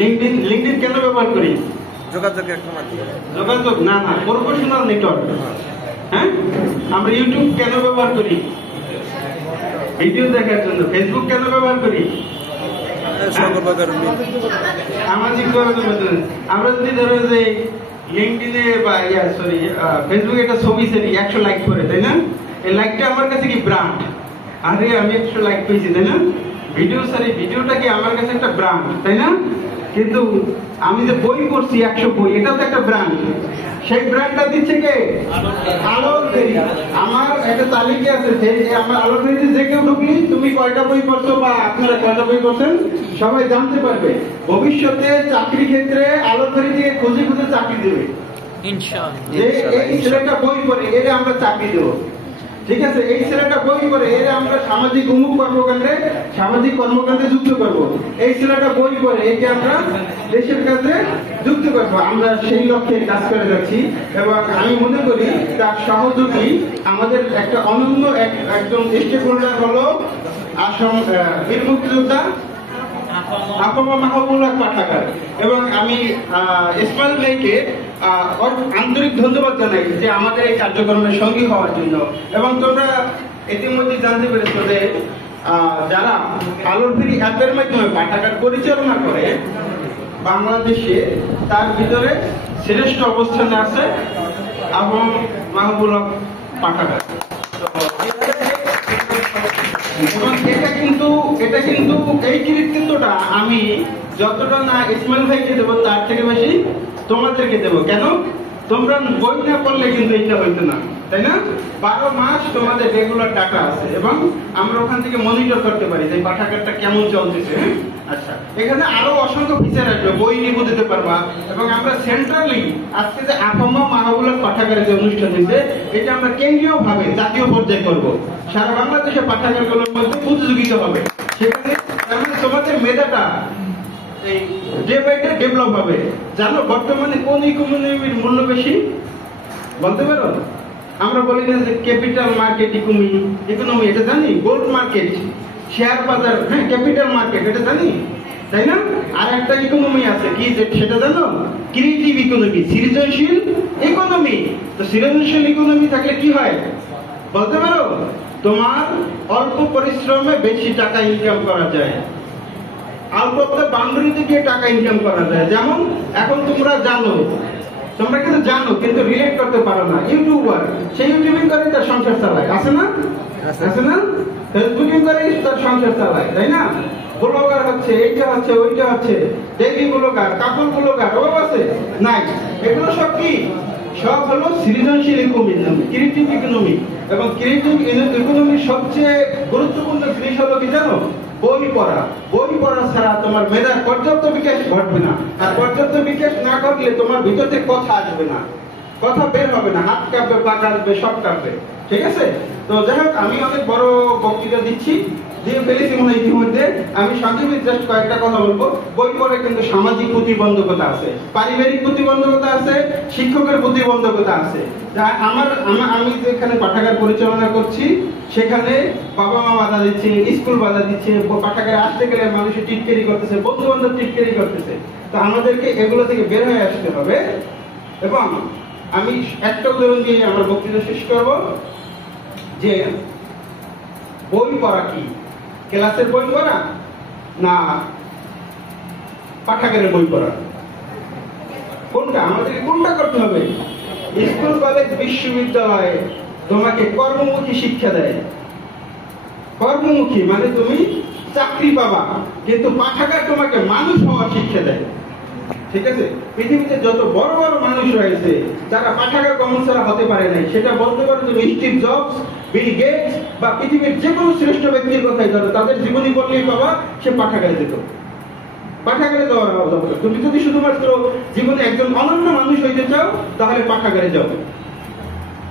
LinkedIn কেন ব্যবহার করি? যোগাযোগের একটা মাধ্যম। যোগাযোগ না, প্রফেশনাল নেটওয়ার্ক। হ্যাঁ, আমরা ইউটিউব কেন ব্যবহার করি? ভিডিও দেখার জন্য। ফেসবুক কেন ব্যবহার করি? সামাজিক যোগাযোগ। আমরা যদি ধরো যে লিঙ্কডইনে বা ফেসবুকে একটা ছবি সেটি 100 লাইক করে, তাই না? এই লাইকটা আমার কাছে কি ব্র্যান্ড? আরে আমি 100 লাইক পেয়েছি, তাই না? ভিডিওটা কি আমার কাছে একটা ব্র্যান্ড, তাই না? কিন্তু আমি যে বই পড়ছি 100 বই, এটা তো একটা ব্র্যান্ড। সেই ব্র্যান্ডটা দিচ্ছে কে? আলোর ফেরি। আমার একটা তালিকা আছে, আমার আলোর ফেরিতে যে কেউ ঢুকলি তুমি কয়টা বই পড়ছো বা আপনারা কয়টা বই পড়ছেন সবাই জানতে পারবে। ভবিষ্যতে চাকরি ক্ষেত্রে আলোর ফেরি থেকে খুঁজে খুঁজে চাকরি দেবে ইনশাআল্লাহ। এই ছেলেটা বই পড়ে, এর আমরা চাকরি দেবো। ঠিক আছে, এই ছেলেটা বই পড়ে, এর আমরা সামাজিক কর্মকাণ্ডে যুক্ত করব। এই ছেলেটা বই পড়ে, একে আমরা দেশের কাজে যুক্ত করব। আমরা সেই লক্ষ্যে কাজ করে যাচ্ছি এবং আমি মনে করি তার সহযোগী আমাদের একটা অনন্য একজন স্টেক হোল্ডার হলো বীর মুক্তিযোদ্ধা আফামা মাহবুবুল্লাহ পাঠাগার। এবং আমি ইসমাইল ভাইকে আন্তরিক ধন্যবাদ জানাই যে আমাদের এই কার্যক্রমের সঙ্গী হওয়ার জন্য। এবং তোমরা ইতিমধ্যে জানতে পেরেছো যে যারা আলোর ফেরি অ্যাপের মাধ্যমে পাঠাগার পরিচালনা করে বাংলাদেশে, তার ভিতরে শ্রেষ্ঠ অবস্থানে আছে আফামা মাহবুবুল্লাহ পাঠাগার। এবং এটা কিন্তু এই কৃতিত্বটা আমি যতটা না ইসমাইল ভাইকে দেবো তার থেকে বেশি তোমাদেরকে দেবো। কেন? তোমরা বই না পড়লে কিন্তু এটা হইতো না, তাই না? 12 মাস তোমাদের রেগুলার ডাটা আছে এবং আমরা ওখান থেকে মনিটর করতে পারি যে পাঠাগারটা কেমন চলতেছে। আচ্ছা, এখানে আরো অসংখ্য ফিচার আসবে, বই নিবো দিতে পারবা। এবং আমরা সেন্ট্রালি আজকে যে আফামা মাহবুবুল্লাহ পাঠাগারের যে অনুষ্ঠান হয়েছে, এটা আমরা কেন্দ্রীয় ভাবে জাতীয় পর্যায়ে করব। সারা বাংলাদেশের পাঠাগারগুলোর মধ্যে প্রতিযোগিতা হবে। সেখানে তোমাদের মেধাটা ডে বাই ডে ডেভেলপ হবে। জানো বর্তমানে কোন ইকোনমির মূল্য বেশি বলতে পারো? আমরা বলি না যে ক্যাপিটাল মার্কেট ইকোনমি, এটা জানি। গোল্ড মার্কেট, শেয়ার বাজার, হ্যাঁ ক্যাপিটাল মার্কেট, এটা জানি, তাই না? আর একটা ইকোনমি আছে কি, সেটা জানো? ক্রিয়েটিভ ইকোনমি, সৃজনশীল ইকোনমি। তো সৃজনশীল ইকোনমি থাকলে কি হয় বলতে পারো? তোমার অল্প পরিশ্রমে বেশি টাকা ইনকাম করা যায়, আউট অফ দ্য বাউন্ডারিতে গিয়ে টাকা ইনকাম করা যায়। যেমন এখন তোমরা কিন্তু জানো কিন্তু রিলেট করতে পারো না। ইউটিউবার, সেই ইউটিউবিং করে তার সংসার চালায়, আছে না? ফেসবুকিং করে তার সংসার চালায়, তাই না? ব্লগার হচ্ছে, এইটা হচ্ছে, ওইটা হচ্ছে, ডেইলি ব্লগার, কাপড় ব্লগার, অভাব আছে নাই? এগুলো সব কি? সব হলো সৃজনশীল ইকোনমি, ক্রিয়েটিভ ইকোনমি। এবং ক্রিয়েটিভ ইকোনমির সবচেয়ে গুরুত্বপূর্ণ জিনিস হলো কি জানো? বই পড়া ছাড়া তোমার মেধার পর্যাপ্ত বিকাশ ঘটবে না। আর পর্যাপ্ত বিকাশ না ঘটলে তোমার ভিতর থেকে কথা আসবে না, কথা বের হবে না, হাত কাঁপবে, পা কাঁপবে, সব কাঁপবে। ঠিক আছে? তো যাই হোক, আমি অনেক বড় বক্তৃতা দিচ্ছি, দিয়ে ফেলেছি মনে হয় ইতিমধ্যে। আমি সংক্ষেপে জাস্ট কয়েকটা কথা বলবো। বই পড়ে কিন্তু সামাজিক প্রতিবন্ধকতা আছে, পারিবারিক প্রতিবন্ধকতা আছে, শিক্ষকের প্রতিবন্ধকতা আছে। আমি যেখানে পাঠাগার পরিচালনা করছি সেখানে বাবা মা বাধা দিচ্ছে, স্কুল বাধা দিচ্ছে, পাঠাগারে আসতে গেলে মানুষের টিটকারি করতেছে, বন্ধু বান্ধব টিটকারি করতেছে। তো আমাদেরকে এগুলো থেকে বের হয়ে আসতে হবে। এবং আমি একটা উদাহরণ দিয়ে আমার বক্তৃতা শেষ করব যে বই পড়া কি, ক্লাসের বই পড়া না পাঠাগারের বই পড়া, কোনটা আমাদেরকে কোনটা করতে হবে? স্কুল কলেজ বিশ্ববিদ্যালয়ে তোমাকে কর্মমুখী শিক্ষা দেয়। কর্মমুখী মানে তুমি চাকরি পাবা, কিন্তু পাঠাগার তোমাকে মানুষ হওয়ার শিক্ষা দেয়। ঠিক আছে? পৃথিবীতে যত বড় বড় মানুষ রয়েছে যারা পাঠাগার কর্মচারী হতে পারে নাই, সেটা বলতে পারো তুমি স্টিভ জবস, বিল গেটস বা পৃথিবীর যে কোনো শ্রেষ্ঠ ব্যক্তির কথাই ধরো, তাদের জীবনী বললেই বাবা সে পাঠাগারে যেত। পাঠাগারে যাওয়ার দরকার। তুমি যদি শুধুমাত্র জীবনে একজন অনন্য মানুষ হইতে চাও তাহলে পাঠাগারে যাও।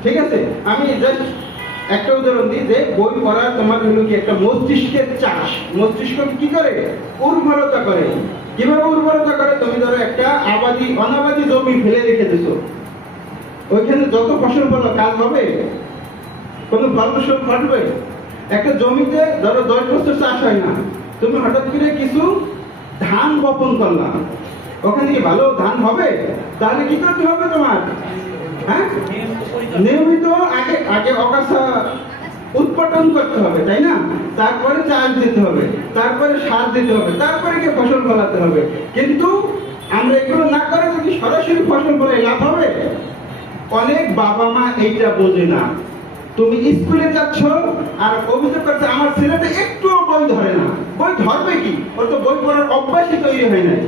ঠিক আছে? আমি জাস্ট একটা উদাহরণ দিই যে বই পড়া তোমার হলো কি একটা মস্তিষ্কের চাষ। মস্তিষ্ক কি করে? উর্বরতা করে। কিভাবে উর্বরতা করে? তুমি ধরো একটা অনাবাদি জমি ফেলে রেখে দিছো, ওইখানে যত ফসল ফলো কাজ হবে? কোন ফল ফসল ঘটবে? একটা জমিতে ধরো 10 বছর চাষ হয় না, তুমি হঠাৎ করে কিছু ধান বপন করলাম, ওখানে কি ভালো ধান হবে? তাহলে কি করতে হবে তোমার? হ্যাঁ, নিয়মিত আগে আগে অগাছা উৎপাদন করতে হবে, তাই না? তারপরে চাষ দিতে হবে, তারপরে সার দিতে হবে, তারপরে কি ফসল ফলাতে হবে। কিন্তু আমরা এগুলো না করে যদি সরাসরি ফসল ফলাই লাভ হবে? অনেক বাবা মা এইটা বোঝে না। তুমি স্কুলে যাচ্ছ আর অভিযোগ করছে আমার ছেলেটা একটুও বই ধরে না। বই ধরবে কি? ওর তো বই পড়ার অভ্যাসই তৈরি হয় নাই।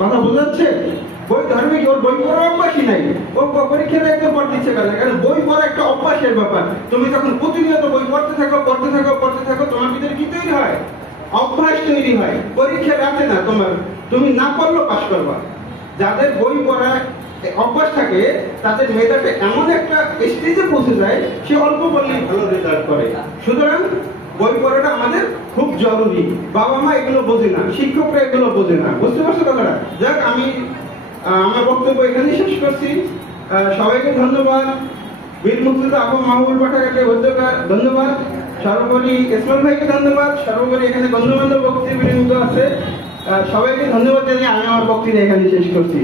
কথা বোঝাচ্ছে? বই ধরবে কি? ওর বই পড়ার অভ্যাসই নাই। ও পরীক্ষার একদম পড়তে ইচ্ছে করে না, কারণ বই পড়া একটা অভ্যাসের ব্যাপার। তুমি যখন প্রতিনিয়ত বই পড়তে থাকো পড়তে থাকো পড়তে থাকো, তোমার ভিতরে কি তৈরি হয়? অভ্যাস তৈরি হয়। পরীক্ষা রাতে না তোমার, তুমি না পড়লেও পাস করবা। যাদের বই পড়া অভ্যাস থাকে তাদের মেধাটা এমন একটা স্টেজে পৌঁছে যায়, সে অল্প পড়লেই ভালো রেজাল্ট করে। সুতরাং বই পড়াটা আমাদের খুব জরুরি। বাবা মা এগুলো বোঝে না, শিক্ষকরা এগুলো বোঝে না। বুঝতে পারছো কথাটা? যাক, আমি আমার বক্তব্য এখানেই শেষ করছি। সবাইকে ধন্যবাদ। বীর মুক্তিযোদ্ধা আবু মাহবুব পাঠাগারকে ধন্যবাদ। সর্বোপরি ইসমাইল ভাইকে ধন্যবাদ। সর্বোপরি এখানে বন্ধু বান্ধব বক্তৃতা আছে, সবাইকে ধন্যবাদ জানিয়ে আমি আমার বক্তৃতা এখানে শেষ করছি।